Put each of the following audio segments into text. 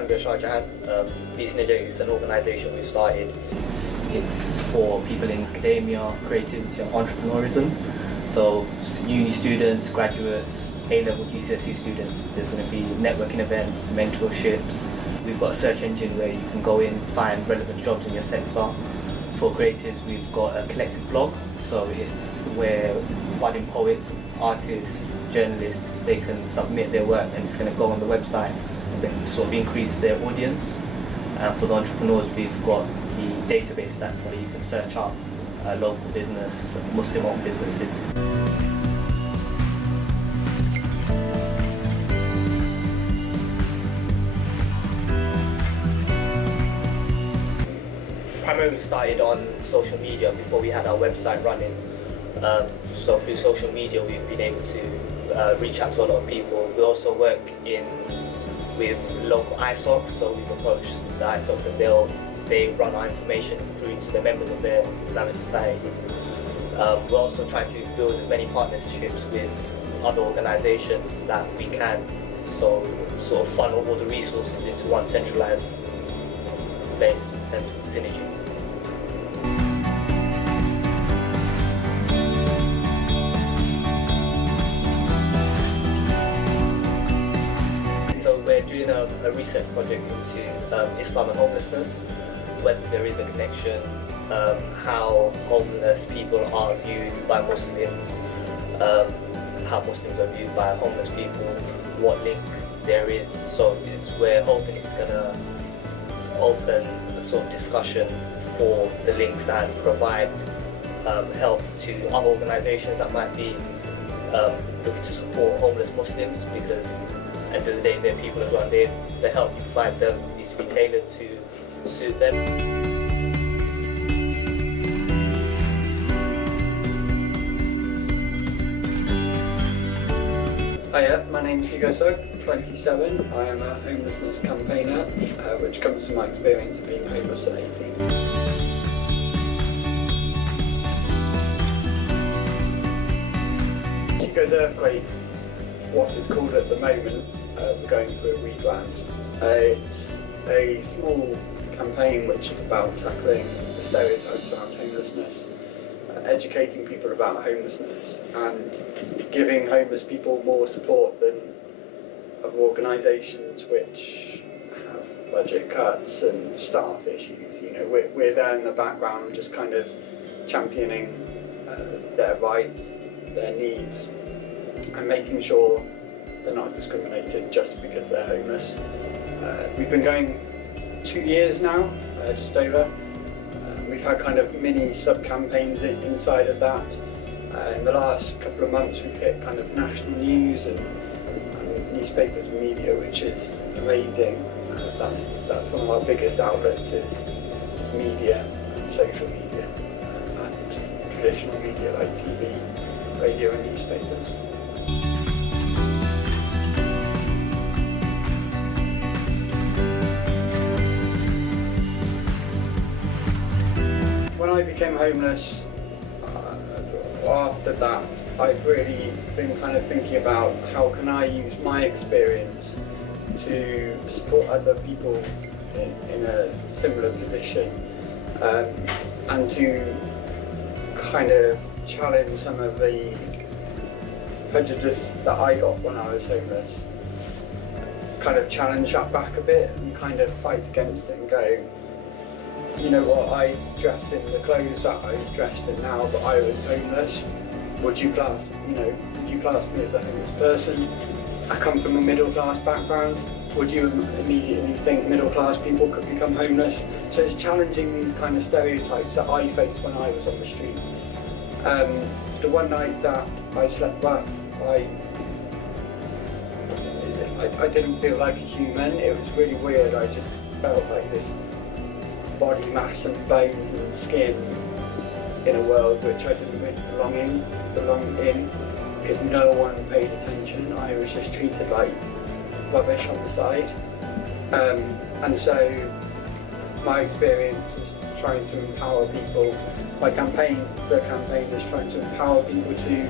Tanvir Shahjahan. BSynergetic is an organisation we started. It's for people in academia, creativity and entrepreneurism. So uni students, graduates, A-level GCSE students, there's going to be networking events, mentorships. We've got a search engine where you can go in, find relevant jobs in your sector. For creatives, we've got a collective blog, so it's where budding poets, artists, journalists, they can submit their work and it's going to go on the website and then sort of increase their audience. And for the entrepreneurs, we've got the database, that's where you can search up local business, Muslim-owned businesses. Primarily started on social media before we had our website running. So through social media we've been able to reach out to a lot of people. We also work with local ISOCs, so we've approached the ISOCs and they run our information through to the members of their Islamic society. We're also trying to build as many partnerships with other organisations that we can, so sort of funnel all the resources into one centralised place, hence synergy. So we're doing a research project into Islam and homelessness, whether there is a connection, how homeless people are viewed by Muslims, how Muslims are viewed by homeless people, what link there is. So we're hoping it's going to open a sort of discussion for the links and provide help to other organisations that might be looking to support homeless Muslims, because at the end of the day they're people as well. The help you provide them needs to be tailored to suit them. Hiya, my name's Hugo, 27. I am a homelessness campaigner, which comes from my experience of being homeless at 18. Hugo's Earthquake, what it's called at the moment, we're going through a rebrand. It's a small campaign which is about tackling the stereotypes around homelessness, educating people about homelessness and giving homeless people more support than other organisations which have budget cuts and staff issues. You know, we're there in the background just kind of championing their rights, their needs, and making sure they're not discriminated just because they're homeless. We've been going 2 years now, just over. We've had kind of mini sub-campaigns inside of that. In the last couple of months we've hit kind of national news and newspapers and media, which is amazing. That's one of our biggest outlets is media, and social media, and traditional media like TV, radio and newspapers. When I became homeless, after that, I've really been kind of thinking about how can I use my experience to support other people in a similar position, and to kind of challenge some of the prejudice that I got when I was homeless. Kind of challenge that back a bit and kind of fight against it and go, you know what, I dress in the clothes that I'm dressed in now, but I was homeless. Would you class me as a homeless person? I come from a middle class background. Would you immediately think middle class people could become homeless? So it's challenging these kind of stereotypes that I faced when I was on the streets. The one night that I slept rough, I didn't feel like a human. It was really weird. I just felt like this body mass and bones and skin in a world which I didn't really belong in because no one paid attention. I was just treated like rubbish on the side. And so my experience is trying to empower people. The campaign is trying to empower people to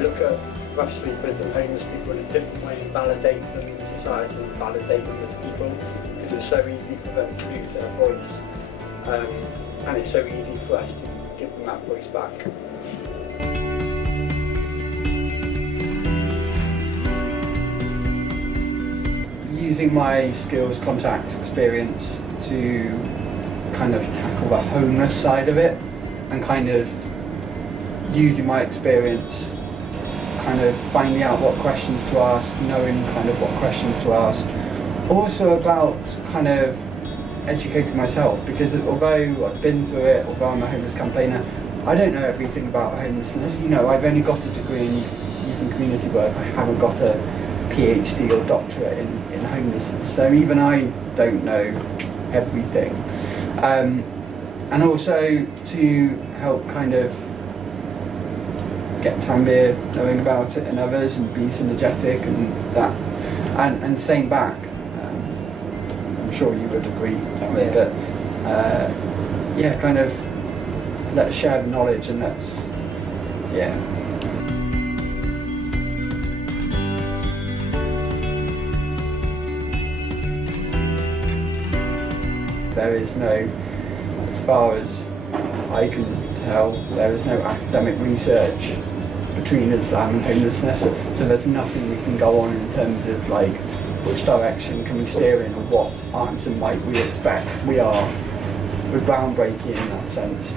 look at rough sleepers and homeless people in a different way and validate them in society and validate them as people, because it's so easy for them to lose their voice, and it's so easy for us to give them that voice back. Using my skills, contacts, experience to kind of tackle the homeless side of it, and kind of using my experience, kind of finding out what questions to ask, knowing kind of what questions to ask. Also about kind of educating myself, because although I've been through it, although I'm a homeless campaigner, I don't know everything about homelessness. You know, I've only got a degree in youth and community work. I haven't got a PhD or doctorate in homelessness, so even I don't know everything. And also to help kind of get Tanvir knowing about it and others, and BSynergetic and that, and same back. I'm sure you would agree with it, but yeah, kind of let's share the knowledge and let's, yeah. There is no, as far as I can tell, there is no academic research between Islam and homelessness, so there's nothing we can go on in terms of like which direction can we steer in, or what answer might we expect. We're groundbreaking in that sense.